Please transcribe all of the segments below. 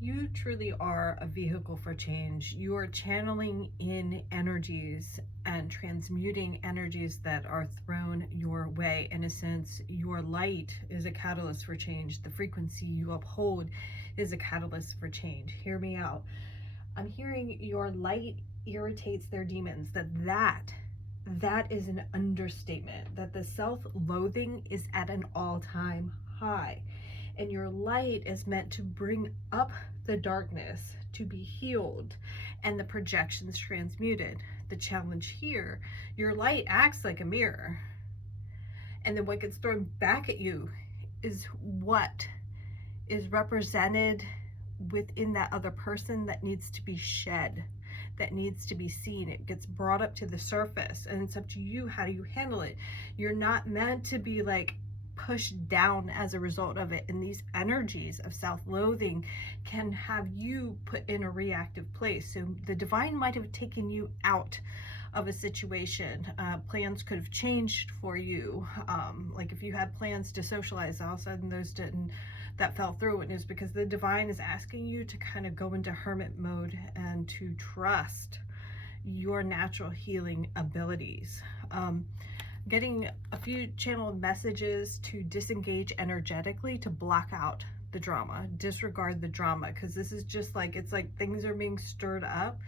You truly are a vehicle for change. You are channeling in energies and transmuting energies that are thrown your way. In a sense, your light is a catalyst for change. The frequency you uphold is a catalyst for change. Hear me out. I'm hearing your light irritates their demons. That is an understatement. That the self-loathing is at an all-time high. And your light is meant to bring up the darkness, to be healed, and the projections transmuted. The challenge here, your light acts like a mirror, and then what gets thrown back at you is what is represented within that other person that needs to be shed, that needs to be seen. It gets brought up to the surface, and it's up to you. How do you handle it? You're not meant to be like pushed down as a result of it, and these energies of self-loathing can have you put in a reactive place. So the divine might have taken you out of a situation. Plans could have changed for you. Like if you had plans to socialize, all of a sudden those didn't, that fell through, and it's because the divine is asking you to kind of go into hermit mode and to trust your natural healing abilities. Getting a few channeled messages to disengage energetically, to block out the drama, disregard the drama, because this is just like, it's like things are being stirred up.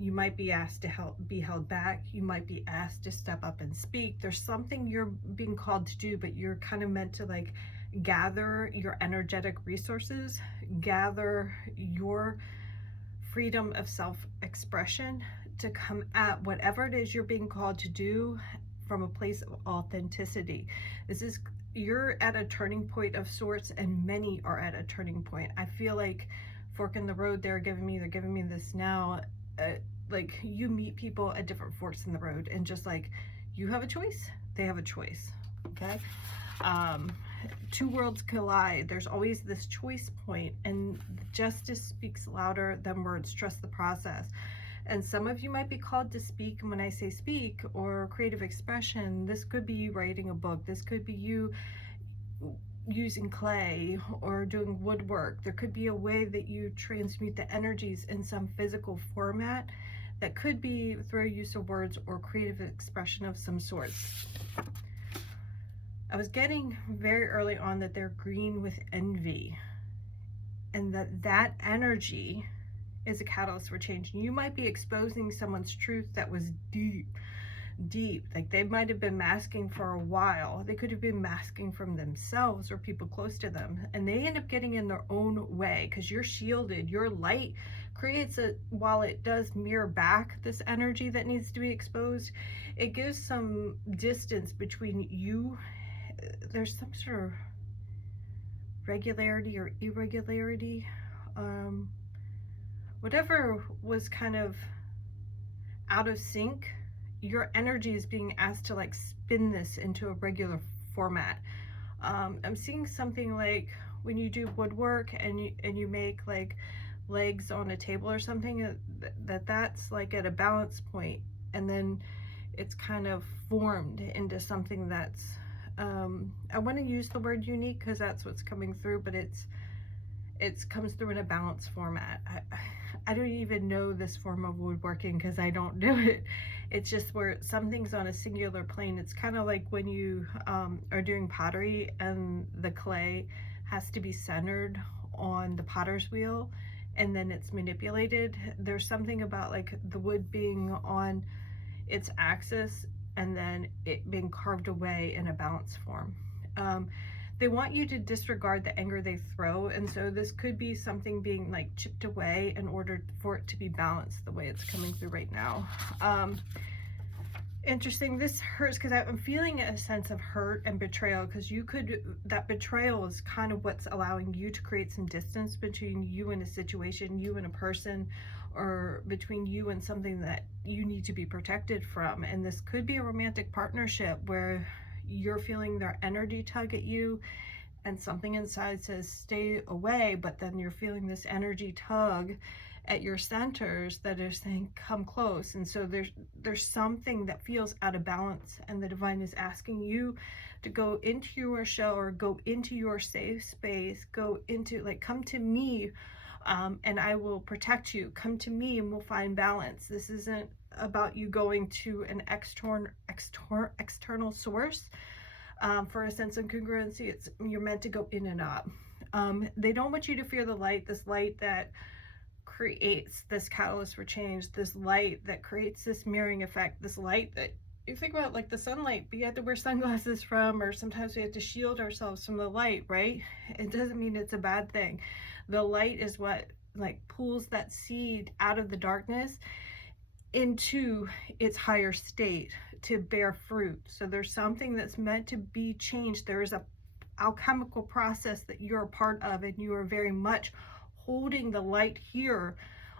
You might be asked to be held back. You might be asked to step up and speak. There's something you're being called to do, but you're kind of meant to like gather your energetic resources, gather your freedom of self-expression to come at whatever it is you're being called to do from a place of authenticity. You're at a turning point of sorts, and many are at a turning point. I feel like fork in the road they're giving me this now. Like you meet people at different forks in the road, and just like you have a choice, they have a choice. Okay. Two worlds collide. There's always this choice point, and justice speaks louder than words. Trust the process. And some of you might be called to speak. And when I say speak or creative expression, this could be you writing a book. This could be you using clay or doing woodwork. There could be a way that you transmute the energies in some physical format that could be through use of words or creative expression of some sort. I was getting very early on that they're green with envy, and that energy is a catalyst for change. You might be exposing someone's truth that was deep. Like they might have been masking for a while. They could have been masking from themselves or people close to them, and they end up getting in their own way because you're shielded. Your light creates while it does mirror back this energy that needs to be exposed, it gives some distance between you. There's some sort of regularity or irregularity. Whatever was kind of out of sync, your energy is being asked to like spin this into a regular format. I'm seeing something like when you do woodwork and you make like legs on a table or something, that's like at a balance point, and then it's kind of formed into something that's I want to use the word unique because that's what's coming through, but it comes through in a balanced format. I don't even know this form of woodworking because I don't do it. It's just where something's on a singular plane. It's kind of like when you are doing pottery and the clay has to be centered on the potter's wheel and then it's manipulated. There's something about like the wood being on its axis and then it being carved away in a balanced form. They want you to disregard the anger they throw, and so this could be something being like chipped away in order for it to be balanced the way it's coming through right now. Interesting, this hurts because I'm feeling a sense of hurt and betrayal, because that betrayal is kind of what's allowing you to create some distance between you and a situation, you and a person, or between you and something that you need to be protected from. And this could be a romantic partnership where you're feeling their energy tug at you and something inside says stay away, but then you're feeling this energy tug at your centers that are saying come close. And so there's something that feels out of balance, and the divine is asking you to go into your shell or go into your safe space, go into like, come to me and I will protect you. Come to me and we'll find balance. This isn't about you going to an external source for a sense of congruency. You're meant to go in and up. They don't want you to fear the light, this light that creates this catalyst for change, this light that creates this mirroring effect, this light that you think about, like the sunlight, we have to wear sunglasses from, or sometimes we have to shield ourselves from the light, right? It doesn't mean it's a bad thing. The light is what like pulls that seed out of the darkness into its higher state to bear fruit. So there's something that's meant to be changed. There is a alchemical process that you're a part of, and you are very much holding the light here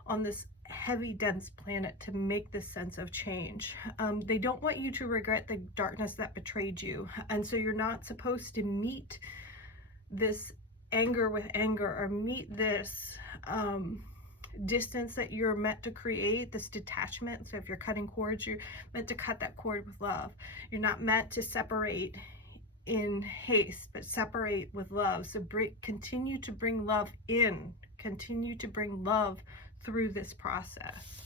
on this heavy, dense planet to make this sense of change. They don't want you to regret the darkness that betrayed you. And so you're not supposed to meet this anger with anger, or meet this distance that you're meant to create, this detachment. So if you're cutting cords, you're meant to cut that cord with love. You're not meant to separate in haste, but separate with love. So continue to bring love in, continue to bring love through this process.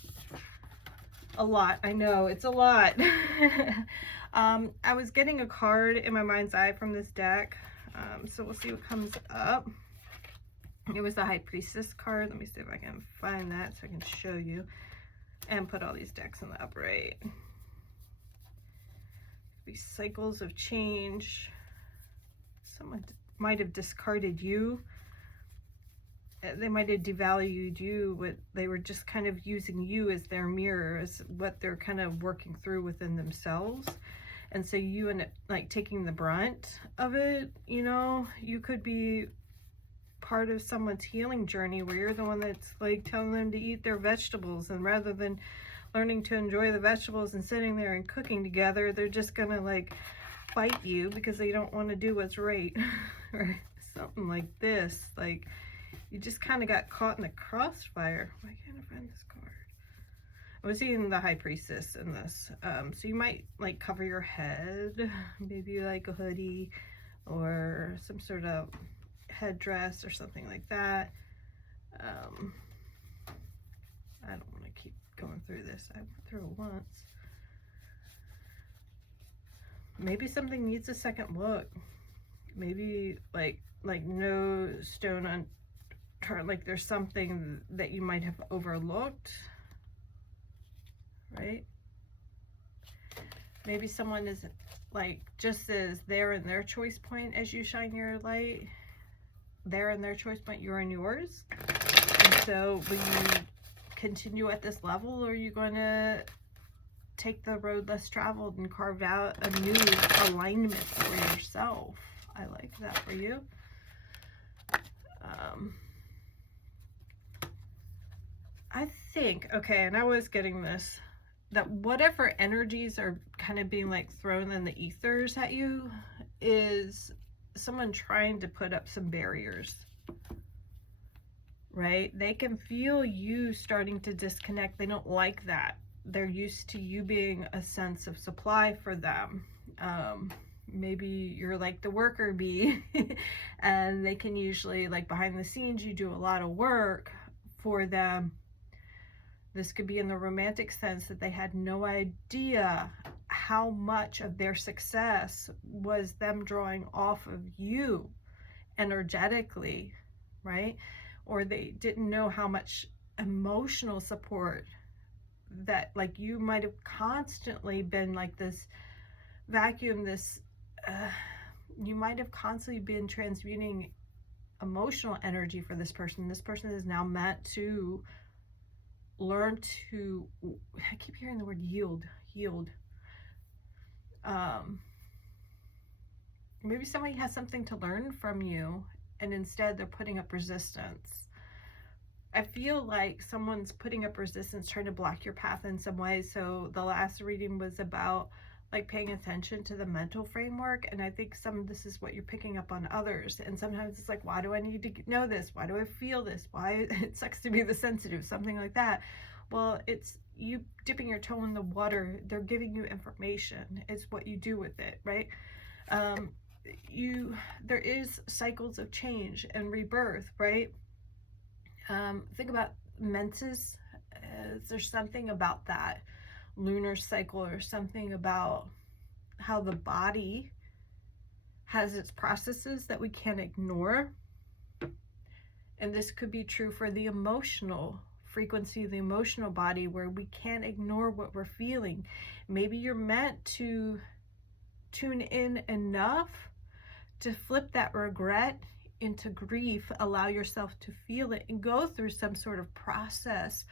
A lot, I know, it's a lot. I was getting a card in my mind's eye from this deck, so we'll see what comes up. It was the High Priestess card. Let me see if I can find that so I can show you and put all these decks in the upright. These cycles of change. Someone might have discarded you. They might have devalued you. But they were just kind of using you as their mirror, as what they're kind of working through within themselves. And so you end up like taking the brunt of it. You know, you could be part of someone's healing journey where you're the one that's like telling them to eat their vegetables, and rather than learning to enjoy the vegetables and sitting there and cooking together, they're just gonna like fight you because they don't want to do what's right. Or something like this. Like you just kind of got caught in the crossfire. Why can't I find this card? I was seeing the High Priestess in this. So you might like cover your head, maybe like a hoodie or some sort of headdress or something like that. I don't want to keep going through this. I went through it once. Maybe something needs a second look. Maybe like no stone unturned, like there's something that you might have overlooked, right? Maybe someone is like just as they're in their choice point as you shine your light. They're in their choice point, you're in yours. And so will you continue at this level, or are you going to take the road less traveled and carve out a new alignment for yourself? I like that for you. I think, okay, and I was getting this, that whatever energies are kind of being like thrown in the ethers at you is someone trying to put up some barriers, right? They can feel you starting to disconnect. They don't like that. They're used to you being a sense of supply for them. Maybe you're like the worker bee and they can usually, like behind the scenes, you do a lot of work for them. This could be in the romantic sense that they had no idea how much of their success was them drawing off of you energetically, right? Or they didn't know how much emotional support that, like, you might have constantly been like this vacuum, this you might have constantly been transmuting emotional energy for this person. This person is now meant to learn to, I keep hearing the word yield. Maybe somebody has something to learn from you, and instead they're putting up resistance. I feel like someone's putting up resistance, trying to block your path in some way. So the last reading was about like paying attention to the mental framework, and I think some of this is what you're picking up on others. And sometimes it's like, why do I need to know this? Why do I feel this? Why it sucks to be the sensitive, something like that. Well, it's you dipping your toe in the water. They're giving you information. It's what you do with it, right? There is cycles of change and rebirth, right? Think about menses. There's something about that lunar cycle, or something about how the body has its processes that we can't ignore. And this could be true for the emotional frequency, the emotional body, where we can't ignore what we're feeling. Maybe you're meant to tune in enough to flip that regret into grief, allow yourself to feel it, and go through some sort of process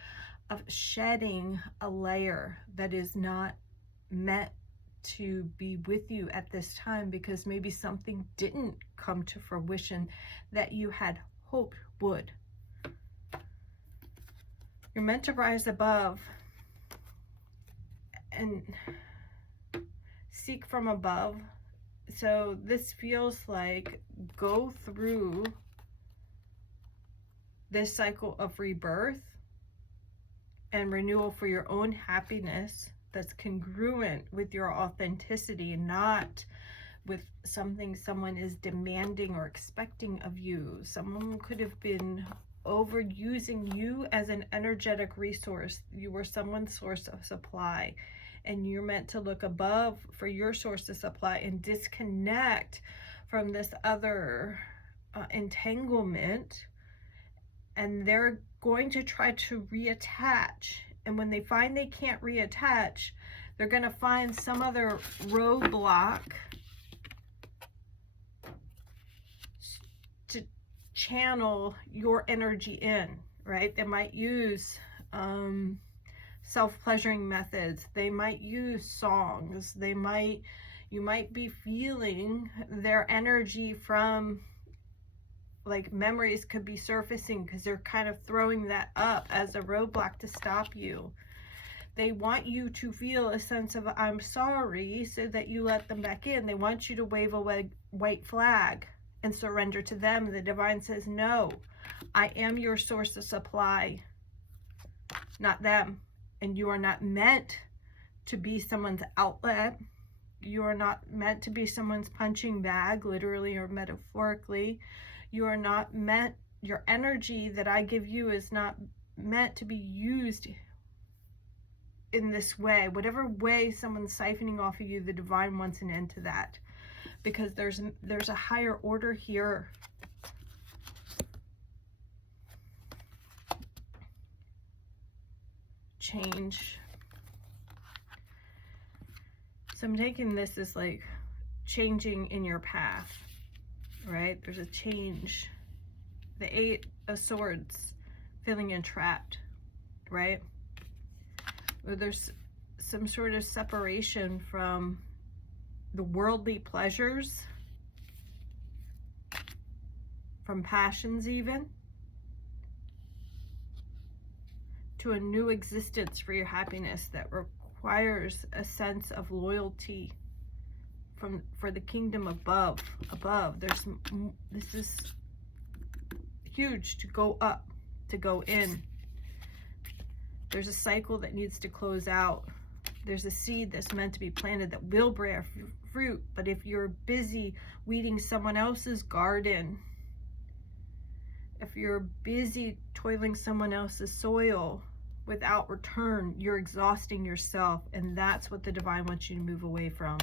of shedding a layer that is not meant to be with you at this time, because maybe something didn't come to fruition that you had hoped would. You're meant to rise above and seek from above. So this feels like go through this cycle of rebirth and renewal for your own happiness that's congruent with your authenticity, not with something someone is demanding or expecting of you. Someone could have been overusing you as an energetic resource. You were someone's source of supply, and you're meant to look above for your source of supply and disconnect from this other entanglement. And they're going to try to reattach. And when they find they can't reattach, they're going to find some other roadblock to channel your energy in, right? They might use self-pleasuring methods. They might use songs. You might be feeling their energy from, like, memories could be surfacing because they're kind of throwing that up as a roadblock to stop you. They want you to feel a sense of I'm sorry so that you let them back in. They want you to wave a white flag and surrender to them. The divine says, no, I am your source of supply, not them. And you are not meant to be someone's outlet. You are not meant to be someone's punching bag, literally or metaphorically. You are not meant, your energy that I give you is not meant to be used in this way. Whatever way someone's siphoning off of you, the divine wants an end to that. Because there's a higher order here. Change. So I'm taking this as like changing in your path, right? There's a change. The 8 of Swords, feeling entrapped, right? Or there's some sort of separation from the worldly pleasures, from passions even, to a new existence for your happiness that requires a sense of loyalty for the kingdom above. This is huge, to go up, to go in. There's a cycle that needs to close out. There's a seed that's meant to be planted that will bear fruit. But if you're busy weeding someone else's garden, if you're busy toiling someone else's soil without return, you're exhausting yourself. And that's what the divine wants you to move away from.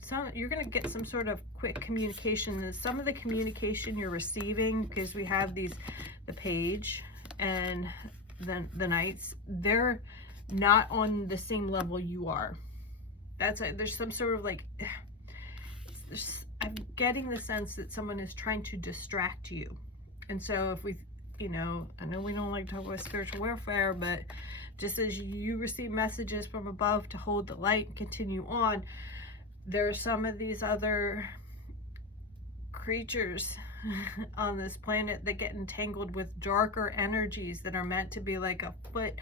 So you're going to get some sort of quick communication. And some of the communication you're receiving, because we have the page and then the knights, they're not on the same level you are. There's some sort of like, I'm getting the sense that someone is trying to distract you. And so if we, I know we don't like to talk about spiritual warfare, but just as you receive messages from above to hold the light and continue on, there are some of these other creatures on this planet that get entangled with darker energies that are meant to be like a foot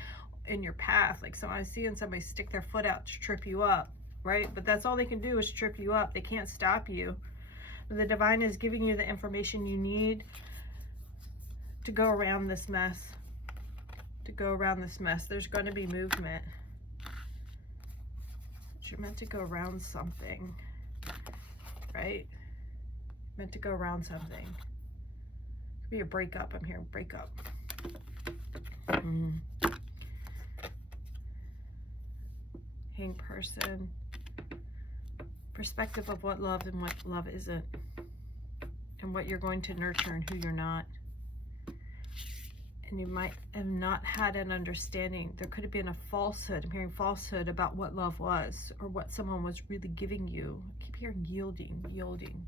in your path. Like, so I'm seeing somebody stick their foot out to trip you up, right? But that's all they can do is trip you up. They can't stop you. But the divine is giving you the information you need to go around this mess. There's going to be movement. You're meant to go around something, right? Meant to go around something. Could be a breakup. I'm hearing breakup. Hanged person. Perspective of what love and what love isn't. And what you're going to nurture and who you're not. And you might have not had an understanding. There could have been a falsehood. I'm hearing falsehood about what love was or what someone was really giving you. I keep hearing yielding, yielding.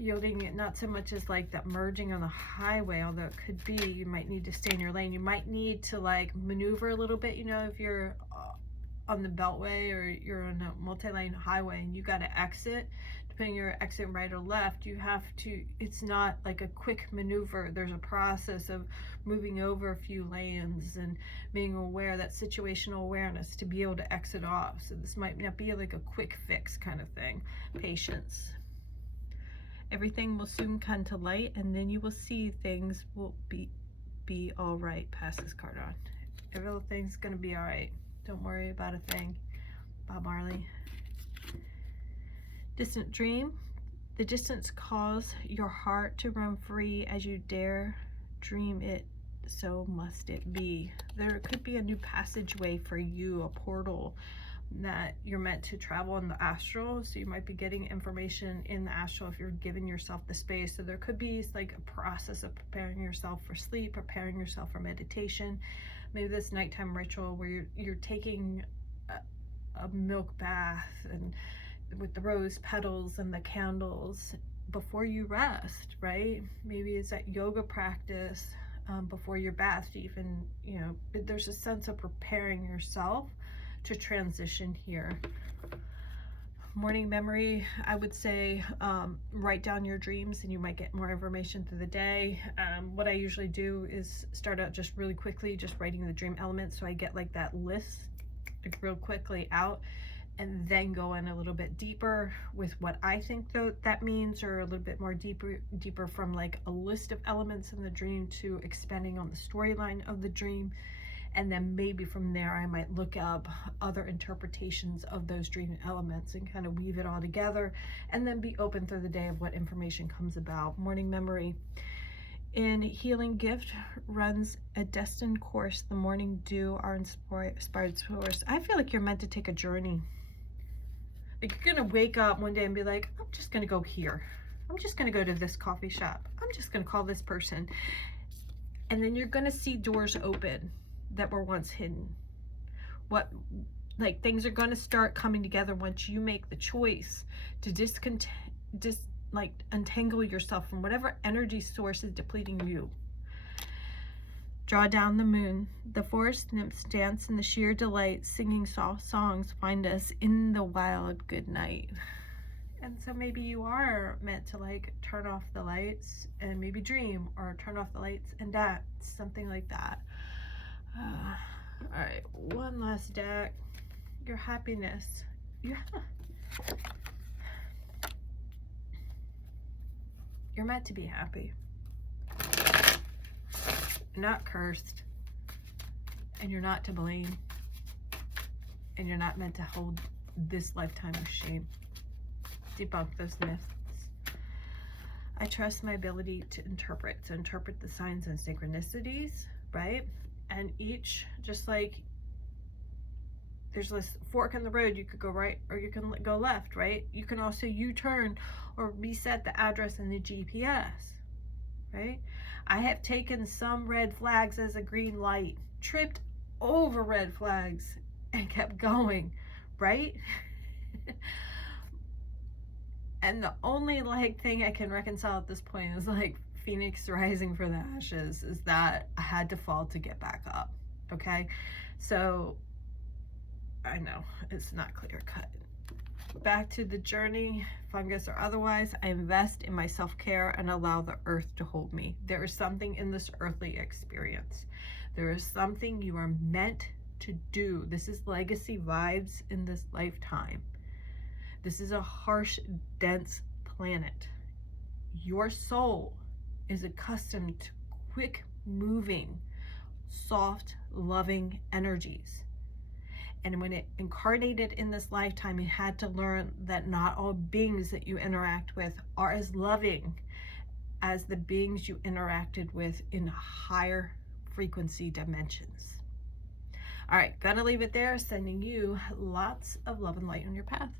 Yielding, not so much as like that merging on the highway, although it could be. You might need to stay in your lane. You might need to like maneuver a little bit, you know, if you're on the beltway or you're on a multi-lane highway and you got to exit. Depending on your exit right or left, you have to, it's not like a quick maneuver. There's a process of moving over a few lanes and being aware, that situational awareness to be able to exit off. So this might not be like a quick fix kind of thing. Patience. Everything will soon come to light, and then you will see things will be all right. Pass this card on. Everything's gonna be all right. Don't worry about a thing. Bob Marley. Distant dream. The distance calls your heart to run free as you dare dream it, so must it be. There could be a new passageway for you, a portal that you're meant to travel in the astral. So you might be getting information in the astral if you're giving yourself the space. So there could be like a process of preparing yourself for sleep, preparing yourself for meditation. Maybe this nighttime ritual where you're taking a milk bath and with the rose petals and the candles before you rest, right? Maybe it's that yoga practice before your bath to even, you know, there's a sense of preparing yourself to transition here. Morning memory, I would say write down your dreams and you might get more information through the day. What I usually do is start out just really quickly, just writing the dream elements, so I get like that list like real quickly out, and then go in a little bit deeper with what I think that means, or a little bit more deeper from like a list of elements in the dream to expanding on the storyline of the dream. And then maybe from there I might look up other interpretations of those dream elements and kind of weave it all together, and then be open through the day of what information comes about. Morning memory. In healing gift runs a destined course, the morning dew our inspired source. I feel like you're meant to take a journey. Like you're gonna wake up one day and be like, I'm just gonna go here. I'm just gonna go to this coffee shop. I'm just gonna call this person. And then you're gonna see doors open that were once hidden. Like things are gonna start coming together once you make the choice to untangle yourself from whatever energy source is depleting you. Draw down the moon. The forest nymphs dance in the sheer delight, singing soft songs find us in the wild good night. And so maybe you are meant to like turn off the lights and maybe dream, or turn off the lights and dance, something like that. All right, one last deck. Your happiness. You're meant to be happy. You're not cursed, and you're not to blame, and you're not meant to hold this lifetime of shame. Debunk those myths. I trust my ability to interpret the signs and synchronicities, right? And each, just like there's this fork in the road, you could go right or you can go left, right? You can also U-turn or reset the address in the GPS, right? I have taken some red flags as a green light, tripped over red flags and kept going, right? And the only like thing I can reconcile at this point is like Phoenix rising from the ashes, is that I had to fall to get back up. Okay, so I know it's not clear cut. Back to the journey, fungus or otherwise, I invest in my self-care and allow the earth to hold me. There is something in this earthly experience. There is something you are meant to do. This is legacy vibes in this lifetime. This is a harsh, dense planet. Your soul is accustomed to quick moving, soft, loving energies. And when it incarnated in this lifetime, it had to learn that not all beings that you interact with are as loving as the beings you interacted with in higher frequency dimensions. All right, gonna leave it there, sending you lots of love and light on your path.